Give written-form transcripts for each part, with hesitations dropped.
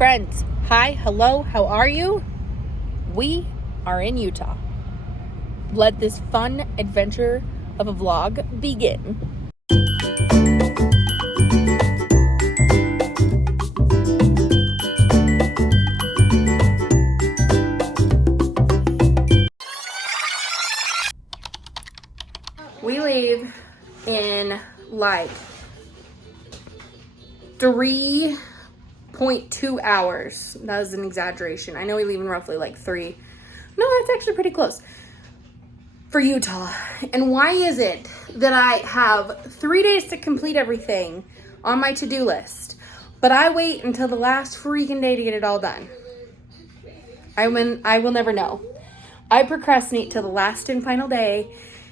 friends. Hi, hello, how are you? We are in Utah. Let this fun adventure of a vlog begin. We leave in like 3.2 hours. That was an exaggeration. I know we leave in roughly like 3. No, that's actually pretty close for Utah. And why is it that I have 3 days to complete everything on my to-do list, but I wait until the last freaking day to get it all done? I will never know. I procrastinate till the last and final day,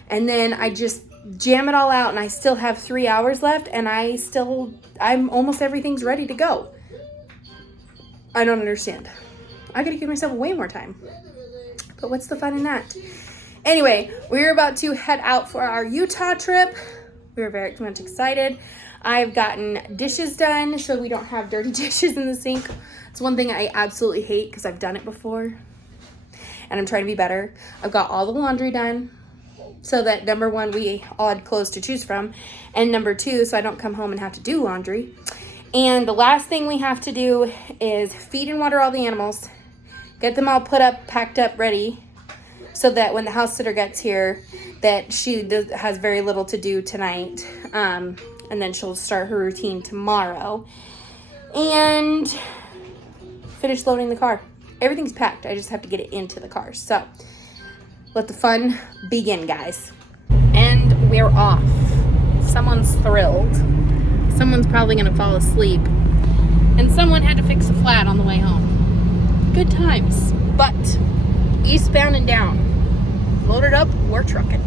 and then I just jam it all out, and I still have 3 hours left, and I'm almost everything's ready to go. I don't understand. I gotta give myself way more time. But what's the fun in that? Anyway, we're about to head out for our Utah trip. We're very much excited. I've gotten dishes done so we don't have dirty dishes in the sink. It's one thing I absolutely hate because I've done it before, and I'm trying to be better. I've got all the laundry done so that, number one, we all had clothes to choose from, and number two, so I don't come home and have to do laundry. And the last thing we have to do is feed and water all the animals, get them all put up, packed up, ready, so that when the house sitter gets here, that she has very little to do tonight, and then she'll start her routine tomorrow, and finish loading the car. Everything's packed. I just have to get it into the car. So let the fun begin, guys. And we're off. Someone's thrilled. Someone's probably gonna fall asleep. And someone had to fix a flat on the way home. Good times. But eastbound and down. Loaded up, we're trucking.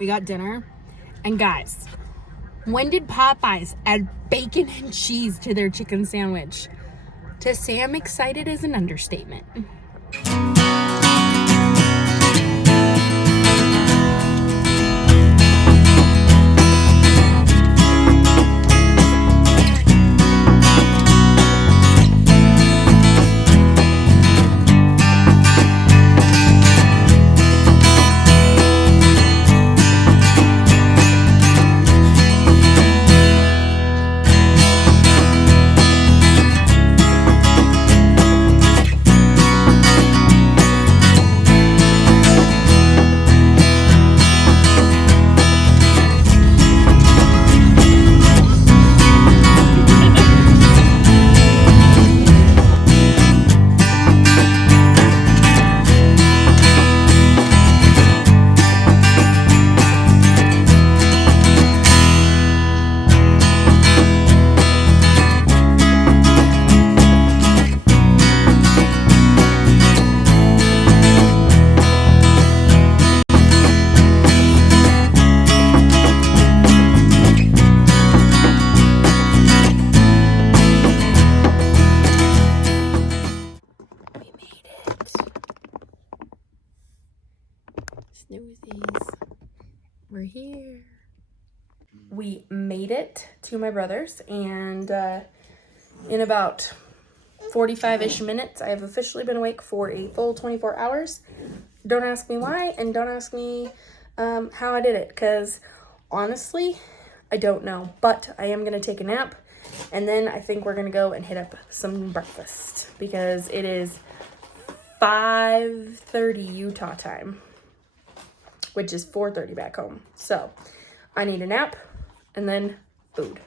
We got dinner, and guys, when did Popeyes add bacon and cheese to their chicken sandwich? To say I'm excited is an understatement. Snoozies. We're here. We made it to my brother's, and in about 45-ish minutes, I have officially been awake for a full 24 hours. Don't ask me why, and don't ask me how I did it, because honestly, I don't know. But I am going to take a nap, and then I think we're going to go and hit up some breakfast, because it is 5:30 Utah time, which is 4:30 back home. So I need a nap and then food.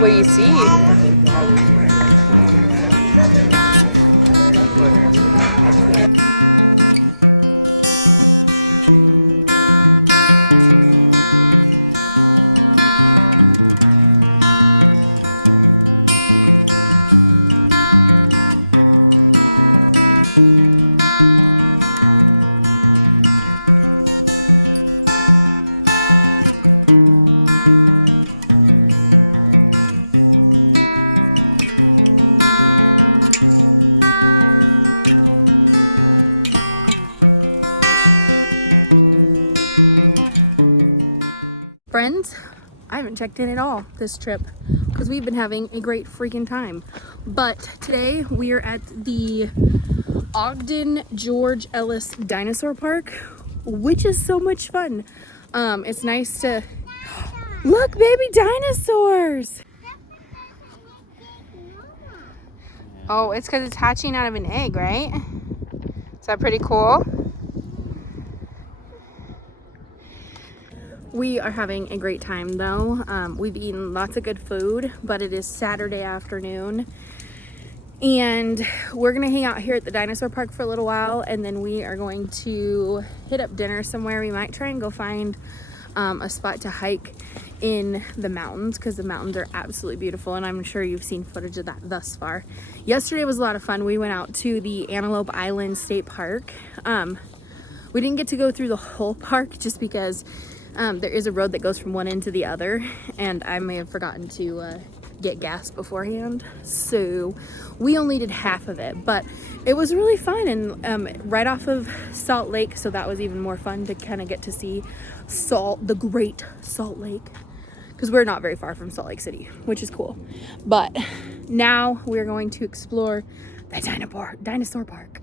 What do you see? Friends, I haven't checked in at all this trip because we've been having a great freaking time. But today we are at the Ogden George Ellis Dinosaur Park, which is so much fun. It's nice to look, baby dinosaurs. Oh, it's because it's hatching out of an egg, right? Is that pretty cool? We are having a great time though. We've eaten lots of good food, but it is Saturday afternoon and we're gonna hang out here at the dinosaur park for a little while, and then we are going to hit up dinner somewhere. We might try and go find a spot to hike in the mountains because the mountains are absolutely beautiful, and I'm sure you've seen footage of that thus far. Yesterday was a lot of fun. We went out to the Antelope Island State Park. We didn't get to go through the whole park just because there is a road that goes from one end to the other, and I may have forgotten to get gas beforehand, so we only did half of it, but it was really fun, and right off of Salt Lake, so that was even more fun to kind of get to see the Great Salt Lake, because we're not very far from Salt Lake City, which is cool. But now we're going to explore the dinosaur park.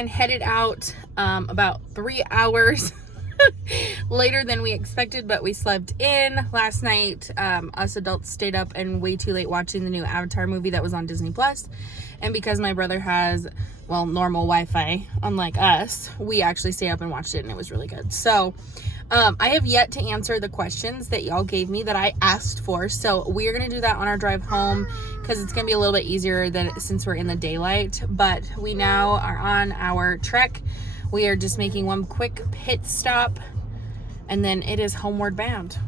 and headed out about 3 hours later than we expected, but we slept in last night. Us adults stayed up and way too late watching the new Avatar movie that was on Disney Plus. And because my brother has, well, normal Wi-Fi, unlike us, we actually stayed up and watched it, and it was really good. So I have yet to answer the questions that y'all gave me that I asked for. So we're going to do that on our drive home, because it's going to be a little bit easier since we're in the daylight. But we now are on our trek. We are just making one quick pit stop, and then it is homeward bound.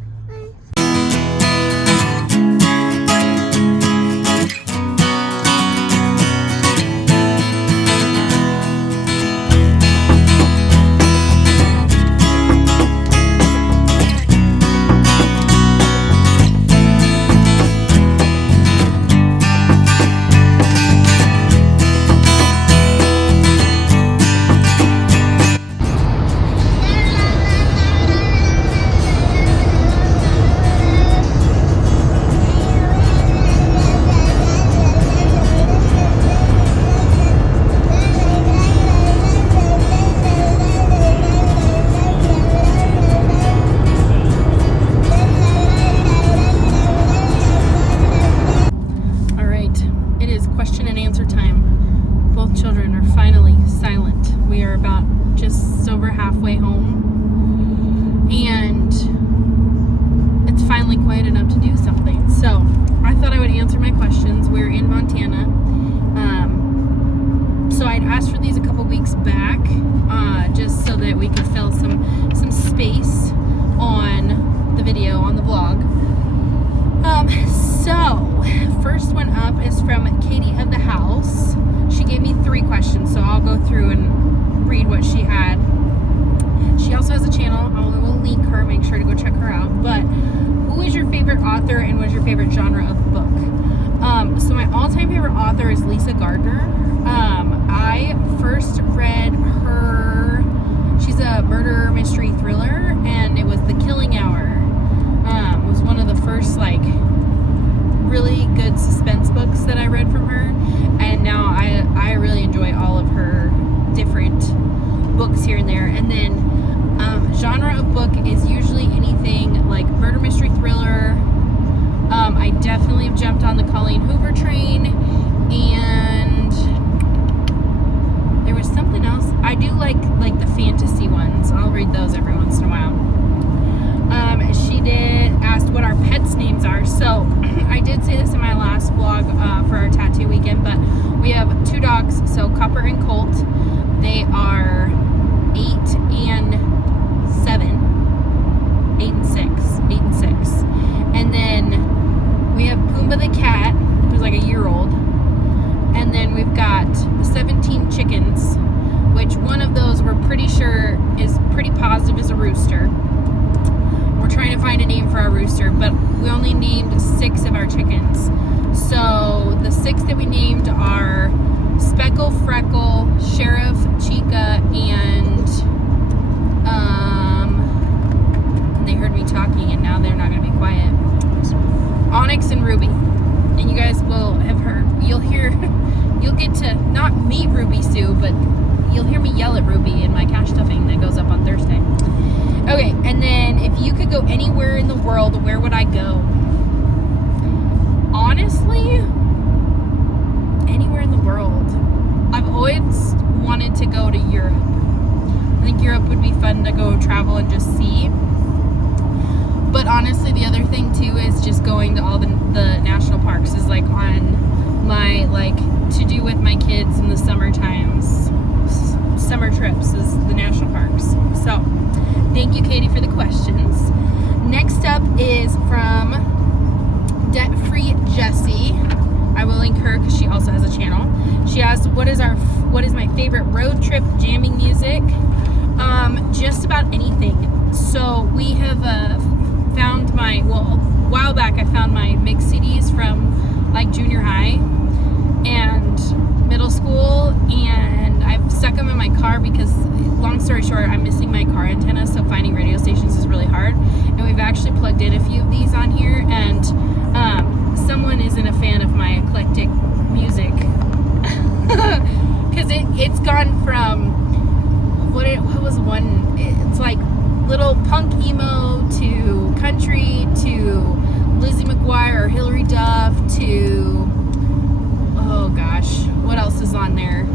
Author, and what's your favorite genre of book? So my all-time favorite author is Lisa Gardner. I first read her, she's a murder mystery thriller, and it was The Killing Hour. It was one of the first really good suspense books that I read from her, and now I really enjoy all of her different books here and there. And then genre of book is usually anything like murder mystery thriller. I definitely have jumped on the Colleen Hoover train, and there was something else. I do like the fantasy ones. I'll read those every once in a while. She did ask what our pets' names are. So I did say this in my last vlog for our tattoo weekend, but we have 2 dogs, so Copper and Colt. They are 8 and 7. 8 and 6. And then we have Pumbaa the cat, who's like a year old. And then we've got 17 chickens, which one of those we're pretty sure is pretty positive is a rooster. We're trying to find a name for our rooster, but we only named 6 of our chickens. So the 6 that we named are Speckle, Freckle, Sheriff, Chica, and they heard me talking, and now they're not going to be quiet. Onyx and Ruby. And you guys will have heard, you'll get to not meet Ruby Sue, but you'll hear me yell at Ruby in my cash stuffing that goes up on Thursday. Okay, and then if you could go anywhere in the world, where would I go? Honestly, anywhere in the world. I've always wanted to go to Europe. I think Europe would be fun to go travel and just see. But honestly, the other thing too is just going to all the national parks is on my to do with my kids in the summer trips is the national parks. So thank you, Katie, for the questions. Next up is from Debt Free Jessie. I will link her because she also has a channel. She asked, what is my favorite road trip jamming music? Just about anything. So we have found a while back I found my mix CDs from junior high and middle school, and I've stuck them in my car because, long story short, I'm missing my car antenna, so finding radio stations is really hard. And we've actually plugged in a few of these on here, and someone isn't a fan of my eclectic music because it's gone from little punk emo to country to Lizzie McGuire or Hillary Duff to, oh gosh, what else is on there?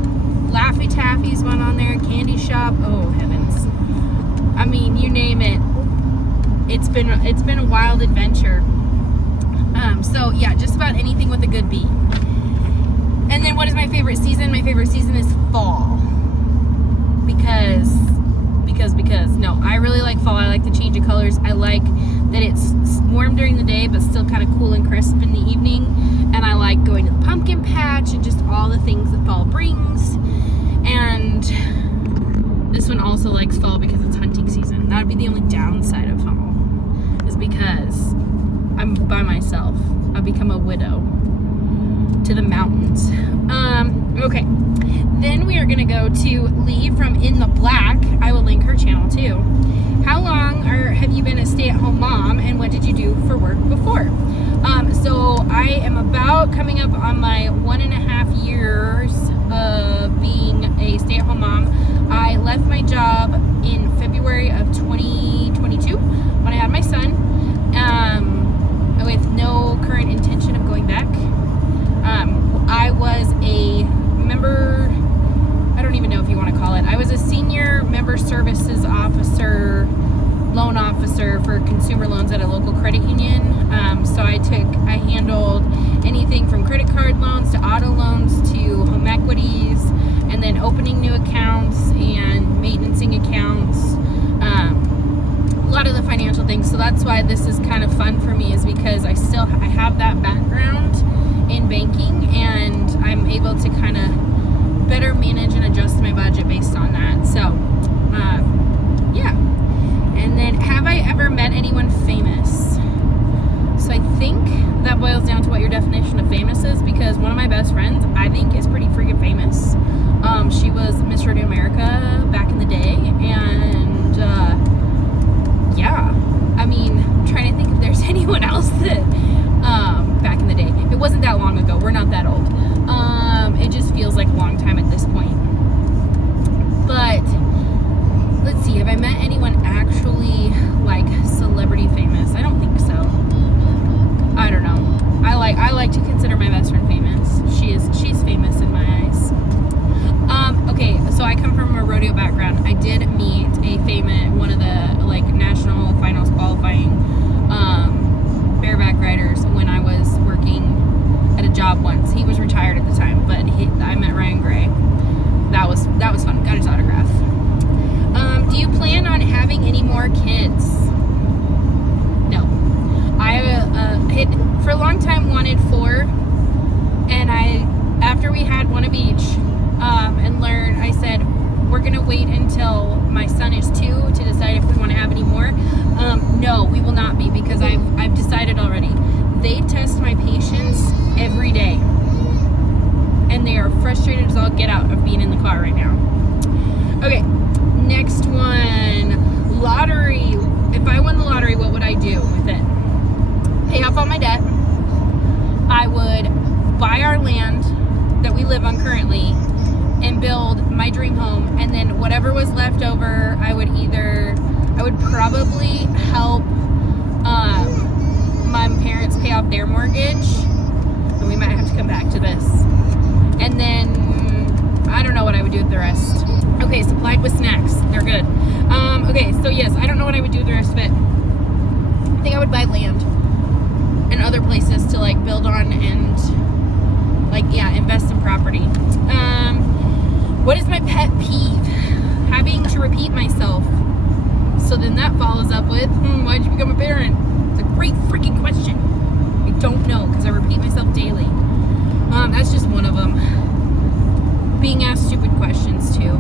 Laffy Taffy's one on there, Candy Shop, oh heavens. I mean, you name it. It's been a wild adventure. So yeah, just about anything with a good beat. And then what is my favorite season? My favorite season is fall. Because no, I really like fall. I like the change of colors. I like that it's warm during the day but still kind of cool and crisp in the evening. And I like going to the pumpkin patch and just all the things that fall brings. And this one also likes fall because it's hunting season. That would be the only downside of fall, is because I'm by myself. I've become a widow to the mountains. Okay. Then we are going to go to Lee from In the Black. I will link her channel too. How long have you been a stay-at-home mom, and what did you do for work before? So I am about coming up on my 1.5 years of being a stay-at-home mom. I left my job in February of 2022 when I had my son, with no current intention of going back. I was a member, I don't even know if you want to call it, I was a senior member services officer, loan officer for consumer loans at a local credit union. So I handled anything from credit card loans to auto loans to home equities, and then opening new accounts and maintaining accounts, a lot of the financial things. So that's why this is kind of fun for me, is because I have that background in banking, and I'm able to kind of better manage and adjust my budget based on that. So yeah. And then, have I ever met anyone famous? So I think that boils down to what your definition of famous is, because one of my best friends, I think, is pretty freaking famous. She was Miss Radio America back in the day, and yeah, I mean, I'm trying to think if there's anyone else that back in the day. It wasn't that long ago. We're not that old. It just feels like a long time at this point. But let's see, have I met anyone actually like celebrity famous? I don't think so. I don't know. I like to consider my best friend famous. She's famous in my eyes. Okay, so I come from a rodeo background. I did meet one of the like national finals qualifying bareback riders when I was working at a job once. He was retired at the time, but I met Ryan Gray. That was fun. Got his autograph. Do you plan on having any more kids? No. I had for a long time wanted 4, and after we had one of each and learned, I said we're gonna wait until my son is 2 to decide if we want to have any more. No, we will not be, because I've decided already. They test my patience every day, and they are frustrated as all get out of being in the car right now. Okay, next one. Lottery. If I won the lottery, what would I do with it? Pay off all my debt. I would buy our land that we live on currently and build my dream home, and then whatever was left over, I would probably help my parents pay off their mortgage, and we might have to come back to this. And then I don't know what I would do with the rest. Okay, supplied with snacks. They're good. Okay, so yes, I don't know what I would do with the rest of it. I think I would buy land and other places to like build on and like, yeah, invest in property. What is my pet peeve? Having to repeat myself. So then that follows up with, why'd you become a parent? It's a great freaking question. I don't know, because I repeat myself daily. That's just one of them. Being asked stupid questions too.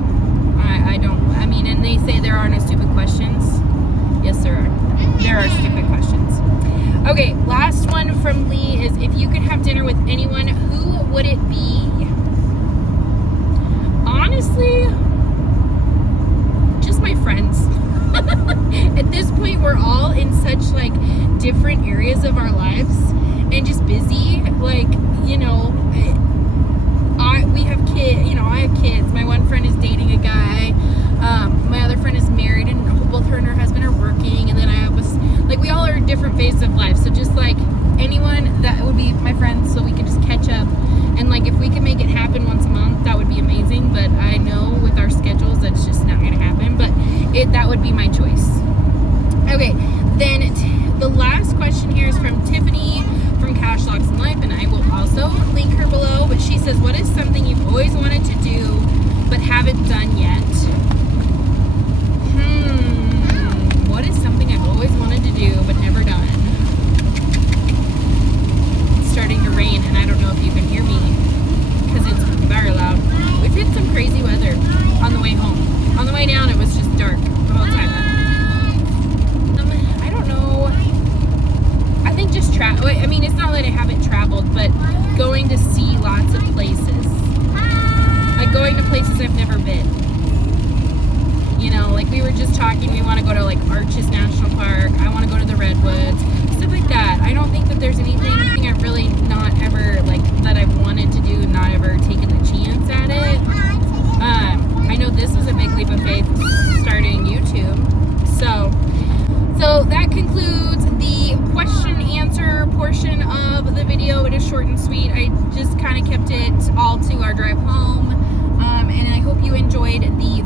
I mean, and they say there are no stupid questions. Yes, there are. There are stupid questions. Okay, last one from Lee is, if you could have dinner with anyone, who would it be? Honestly, just my friends. At this point, we're all in such like different areas of our lives and just busy. Like, you know, we have kids. You know, I have kids. My one friend is dating a guy. My other friend is married and both her and her husband are working, and then I have like, we all are in different phases of life. So just like anyone that would be my friends, so we could just catch up. And like, if we can make it happen once a month, that would be amazing. But I know with our schedules, that's just not going to happen. But that would be my choice. Okay, then the last question here is from Tiffany from Cash Locks and Life, and I will also link her below. But she says, what is something you've always wanted to do but haven't done yet? What is something I've always wanted to do but never done? It's starting to rain, and I don't know if you can hear me because it's very loud. We've hit some crazy weather on the way home. On the way down, it was just dark the whole time. I don't know. I think just I mean, it's not that I haven't traveled, but going to see lots of places. Like going to places I've never been. You know, like we were just talking, we want to go to like Arches National Park. I want to go to the Redwoods, stuff like that. I don't think that there's anything I've really not ever, like, that I've wanted to do and not ever taken the chance at it. I know this is a big leap of faith, starting YouTube. So that concludes the question answer portion of the video. It is short and sweet. I just kind of kept it all to our drive home. And I hope you enjoyed the